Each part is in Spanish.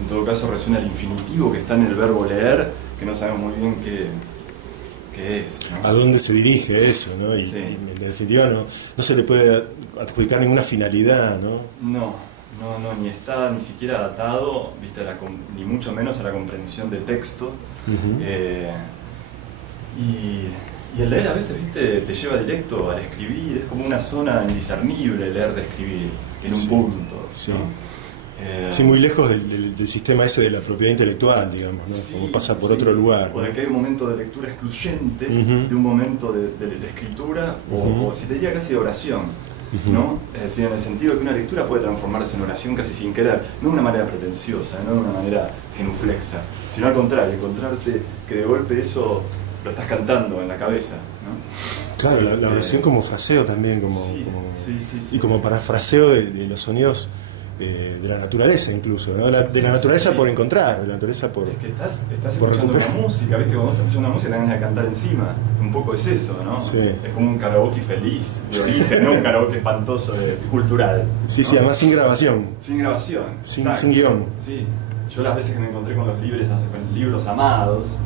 en todo caso resuena el infinitivo que está en el verbo leer, que no sabemos muy bien qué es, ¿no? ¿A dónde se dirige eso, ¿no? Y, sí. y en definitiva no se le puede adjudicar ninguna finalidad, ¿no? No, ni está ni siquiera atado, ¿viste? Ni mucho menos a la comprensión de texto. Y el leer a veces, ¿viste? Te lleva directo al escribir, es como una zona indiscernible leer de escribir, en un punto, sí. ¿no? Sí, muy lejos del sistema ese de la propiedad intelectual, digamos, ¿no? Sí, como pasa por otro lugar, o de ¿no? que hay un momento de lectura excluyente, de un momento de escritura, o si te diría casi de oración, ¿no? Es decir, en el sentido de que una lectura puede transformarse en oración casi sin querer, no de una manera pretenciosa, no de una manera genuflexa, sino al contrario, encontrarte que de golpe eso lo estás cantando en la cabeza, ¿no? Claro, la oración como fraseo también, sí. Y como parafraseo de los sonidos de la naturaleza incluso, ¿no? De la naturaleza por encontrar, de la naturaleza por... Es que estás escuchando una música, ¿viste? Cuando estás escuchando una música te ganas de cantar encima, un poco es eso, ¿no? Sí. Es como un karaoke feliz de origen, no un karaoke espantoso cultural. Sí, ¿no? sí, además sin grabación. Sin grabación. Sin guión. Sí. Yo las veces que me encontré con los libros amados,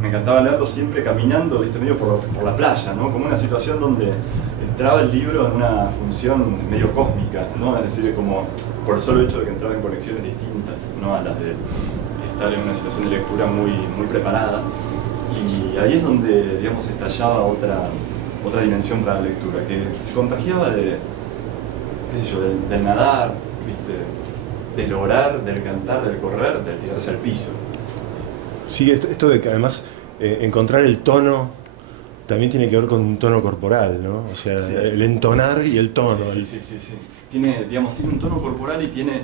me encantaba leerlos siempre caminando, ¿viste? Medio por la playa, ¿no? Como una situación donde entraba el libro en una función medio cósmica, ¿no? Es decir, como por el solo hecho de que entraba en conexiones distintas, ¿no? A las de estar en una situación de lectura muy preparada. Y ahí es donde, digamos, estallaba otra dimensión para la lectura, que se contagiaba de, qué sé yo, del nadar, ¿viste? Del orar, del cantar, del correr, del tirarse al piso. Sí, esto de que además encontrar el tono también tiene que ver con un tono corporal, ¿no? O sea, sí. El entonar y el tono. Sí. Tiene un tono corporal y tiene,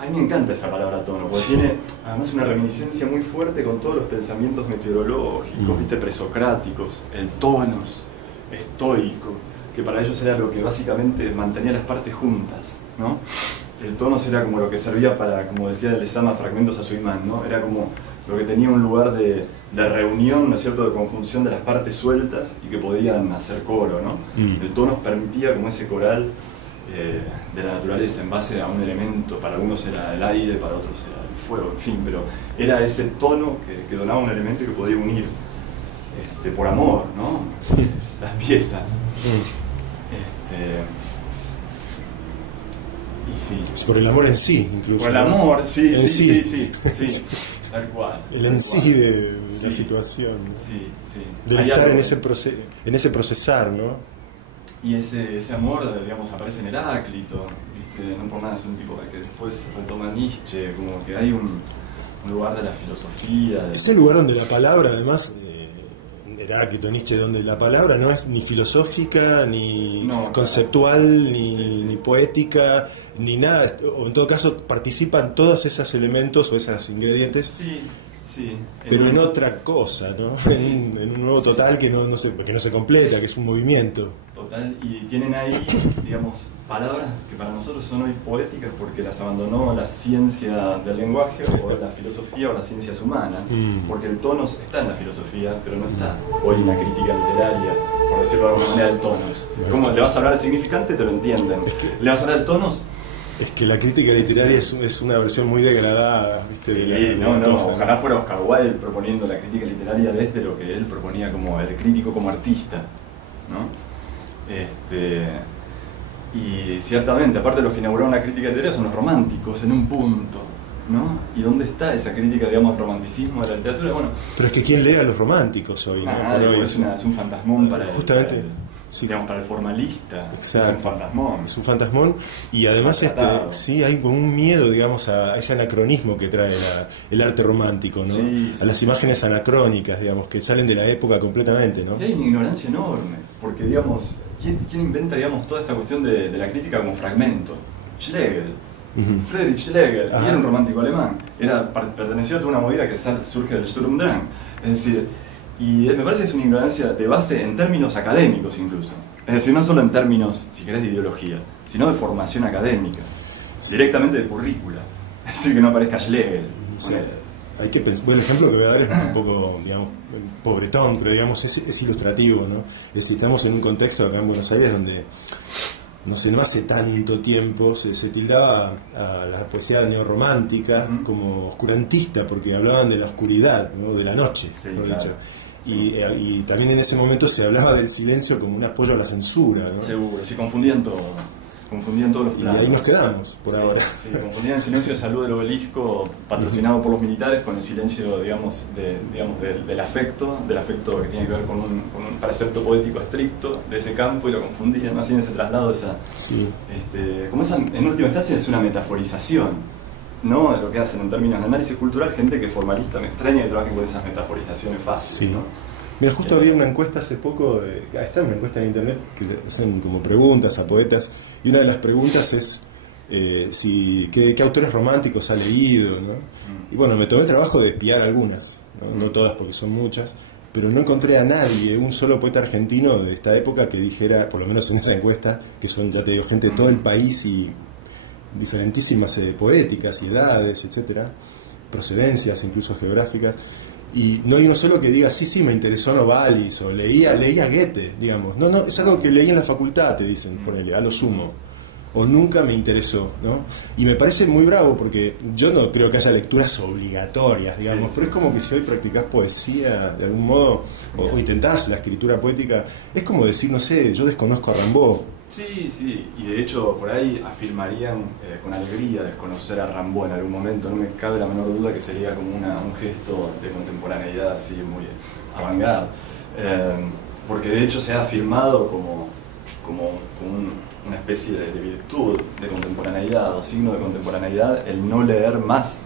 a mí me encanta esa palabra tono, porque tiene además una reminiscencia muy fuerte con todos los pensamientos meteorológicos, ¿viste? Presocráticos, el tonos estoico, que para ellos era lo que básicamente mantenía las partes juntas, ¿no? El tonos era como lo que servía para, como decía Lezama, fragmentos a su imán, ¿no? Era como lo que tenía un lugar de reunión, ¿no es cierto?, de conjunción de las partes sueltas y que podían hacer coro, ¿no? El tonos permitía como ese coral de la naturaleza en base a un elemento, para algunos era el aire, para otros era el fuego, en fin, pero era ese tono que donaba un elemento que podía unir por amor, ¿no? Las piezas. Y sí. Por el amor en sí, incluso. Por el amor, sí. Tal cual. El en sí de la situación. Sí. Del estar en ese procesar, ¿no? Y ese amor, digamos, aparece en Heráclito, ¿viste? No por nada es un tipo que después retoma Nietzsche, como que hay un lugar de la filosofía. Ese lugar donde la palabra, además, Heráclito, Nietzsche, donde la palabra no es ni filosófica, ni conceptual, ni poética, ni nada, o en todo caso participan todos esos elementos o esos ingredientes. Sí. Pero en otra cosa, ¿no? Sí. En un nuevo total que no se completa, que es un movimiento. Total, y tienen ahí, digamos, palabras que para nosotros son hoy poéticas porque las abandonó la ciencia del lenguaje o la filosofía o las ciencias humanas, porque el tonos está en la filosofía, pero no está hoy en la crítica literaria, por decirlo de alguna manera, el tonos. Como le vas a hablar al significante, te lo entienden. Le vas a hablar del tonos. Es que la crítica literaria es una versión muy degradada, ¿viste? Sí, ojalá fuera Oscar Wilde proponiendo la crítica literaria desde lo que él proponía como el crítico como artista, ¿no? Y ciertamente, aparte de los que inauguraron la crítica literaria son los románticos en un punto, ¿no? ¿Y dónde está esa crítica, digamos, romanticismo de la literatura? Bueno, pero es que ¿quién lee a los románticos hoy? ¿no? Es un fantasmón para justamente digamos, para el formalista. Exacto. Es un fantasmón. Es un fantasmón y además sí hay como un miedo, digamos, a ese anacronismo que trae el arte romántico, ¿no? A las imágenes anacrónicas, digamos, que salen de la época completamente, ¿no? Y hay una ignorancia enorme, porque, digamos, ¿quién inventa, digamos, toda esta cuestión de la crítica como fragmento? Schlegel. Friedrich Schlegel, y era un romántico alemán, perteneció a toda una movida que surge del Sturm und Drang, es decir, y me parece que es una ignorancia de base en términos académicos incluso, es decir, no solo en términos, si querés, de ideología, sino de formación académica, directamente de currícula, es decir, que no aparezca Schlegel. Hay que pensar, bueno, el ejemplo que voy a dar es un poco, digamos, pobretón, pero digamos es ilustrativo, ¿no? Es decir, estamos en un contexto acá en Buenos Aires donde no sé, no hace tanto tiempo se tildaba a la poesía neorromántica como oscurantista, porque hablaban de la oscuridad, ¿no? De la noche, sí, por claro. dicho. Y también en ese momento se hablaba del silencio como un apoyo a la censura, ¿no? Seguro, sí, confundían todos los planos. Y ahí nos quedamos, por ahora. Sí, confundían el silencio de Salud del Obelisco, patrocinado por los militares, con el silencio, digamos, del afecto que tiene que ver con un precepto poético estricto de ese campo, y lo confundían, más bien ese traslado, como esa, en última instancia, es una metaforización, ¿no? Lo que hacen en términos de análisis cultural, gente que es formalista, me extraña que trabajen con esas metaforizaciones fáciles, sí, ¿no? Mira, justo había una encuesta hace poco, está una encuesta en internet que hacen como preguntas a poetas, y una de las preguntas es qué autores románticos ha leído, ¿no? Y bueno, me tomé el trabajo de espiar algunas, no todas porque son muchas, pero no encontré a nadie, un solo poeta argentino de esta época que dijera, por lo menos en esa encuesta, que son, ya te digo, gente de todo el país y diferentísimas poéticas, edades, etcétera, procedencias incluso geográficas. Y no hay uno solo que diga, sí, me interesó Novalis, o leía Goethe, digamos. No, es algo que leí en la facultad, te dicen, ponele, a lo sumo. O nunca me interesó, ¿no? Y me parece muy bravo, porque yo no creo que haya lecturas obligatorias, digamos, pero es como que si hoy practicás poesía, de algún modo, o intentás la escritura poética, es como decir, no sé, yo desconozco a Rimbaud. Sí, y de hecho por ahí afirmarían con alegría desconocer a Rimbaud en algún momento. No me cabe la menor duda que sería como un gesto de contemporaneidad así muy avant-garde, porque de hecho se ha afirmado como una especie de virtud de contemporaneidad o signo de contemporaneidad el no leer más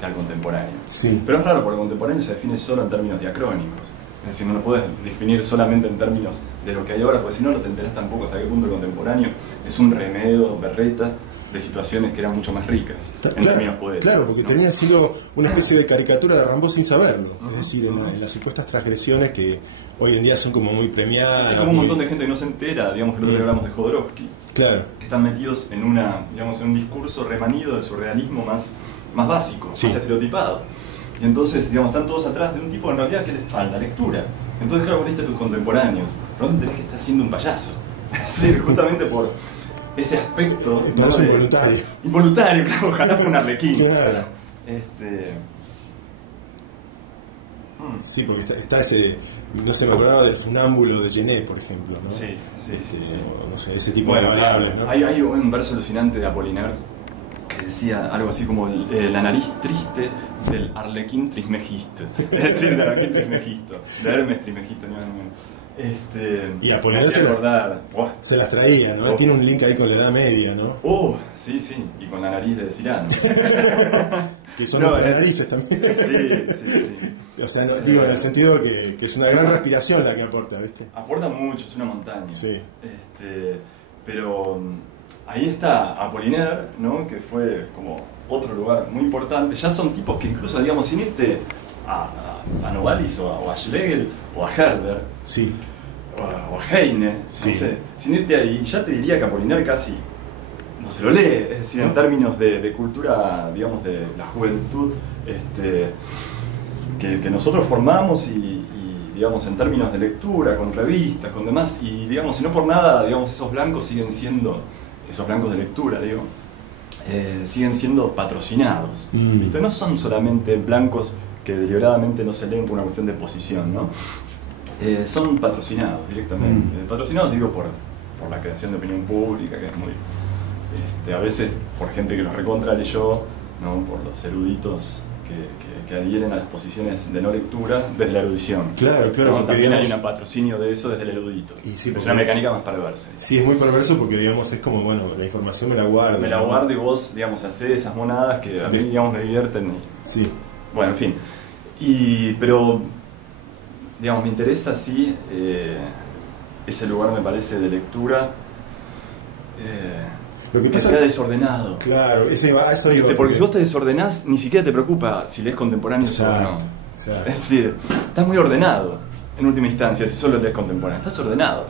que al contemporáneo. Sí. Pero es raro, porque el contemporáneo se define solo en términos diacrónicos. Es decir, no lo puedes definir solamente en términos de lo que hay ahora, porque si no, no te enterás tampoco hasta qué punto el contemporáneo es un remedio, berreta, de situaciones que eran mucho más ricas, en términos poéticos. Claro, porque termina siendo una especie de caricatura de Rimbaud sin saberlo. Es decir, en las supuestas transgresiones que hoy en día son como muy premiadas. Sí, como un montón de gente que no se entera, digamos que lo que hablamos de Jodorowsky. Claro. Que están metidos en un discurso remanido del surrealismo más básico, más estereotipado. Y entonces, están todos atrás de un tipo en realidad que les falta lectura. Entonces, claro, vos leíste a tus contemporáneos, pero no te tenés que estar siendo un payaso. Es decir, justamente por ese aspecto... ¿no? Involuntario. Involuntario, claro, ojalá fue un arlequín. Claro. Sí, porque está ese... No sé, me acordaba del funámbulo de Genet, por ejemplo, ¿no? Sí. No sé, ese tipo de variables, ¿no? Hay un verso alucinante de Apollinaire que decía algo así como la nariz triste del arlequín trismegisto. Es decir, del arlequín trismegisto, de Hermes trismegisto, y Apollinaire se las traía, ¿no? Tiene un link ahí con la Edad Media, ¿no? Sí, y con la nariz de Cirano. Que son nuestras narices también. Sí. O sea, digo, en el sentido que es una gran respiración la que aporta, ¿viste? Aporta mucho, es una montaña. Sí. Pero ahí está Apollinaire, ¿no? Que fue como otro lugar muy importante. Ya son tipos que incluso, digamos, sin irte a Novalis o a Schlegel o a Herder, sí, o a Heine, sí, no sé, sin irte ahí, ya te diría que Apollinaire casi no se lo lee, es decir, en términos de cultura, digamos, de la juventud que nosotros formamos y digamos, en términos de lectura, con revistas, con demás, y digamos, si no por nada, digamos, esos blancos siguen siendo, esos blancos de lectura, digo, siguen siendo patrocinados, ¿viste? No son solamente blancos que deliberadamente no se leen por una cuestión de posición, ¿no? Son patrocinados directamente. Patrocinados, digo, por la creación de opinión pública, que es muy... a veces por gente que los recontra leyó, ¿no? Por los eruditos que adhieren a las posiciones de no lectura desde la erudición. Claro, ¿no? También hay un patrocinio de eso desde el erudito. Y sí, es una mecánica más perversa. Sí, es muy perverso porque, digamos, es como, bueno, la información me la guardo. Me la guardo y vos, digamos, hacés esas monadas que a mí, digamos, me divierten. Sí. Bueno, en fin. Pero, digamos, me interesa, sí, ese lugar, me parece, de lectura. Lo que sea desordenado. Claro, eso iba. Porque si vos te desordenás, ni siquiera te preocupa si lees contemporáneo o no. Es decir, estás muy ordenado, en última instancia, si solo lees contemporáneo. Estás ordenado.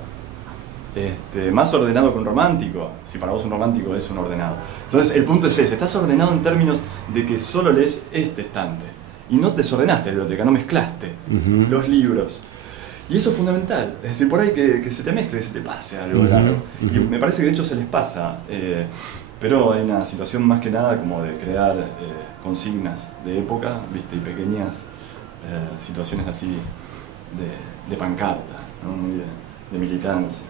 Más ordenado que un romántico, si para vos un romántico es un ordenado. Entonces, el punto es ese: estás ordenado en términos de que solo lees este estante. Y no te desordenaste la biblioteca, no mezclaste los libros. Y eso es fundamental, es decir, por ahí que se te mezcle, que se te pase algo largo. Y me parece que de hecho se les pasa, pero hay una situación más que nada como de crear consignas de época, ¿viste? Y pequeñas situaciones así de pancarta, ¿no? Muy de militancia.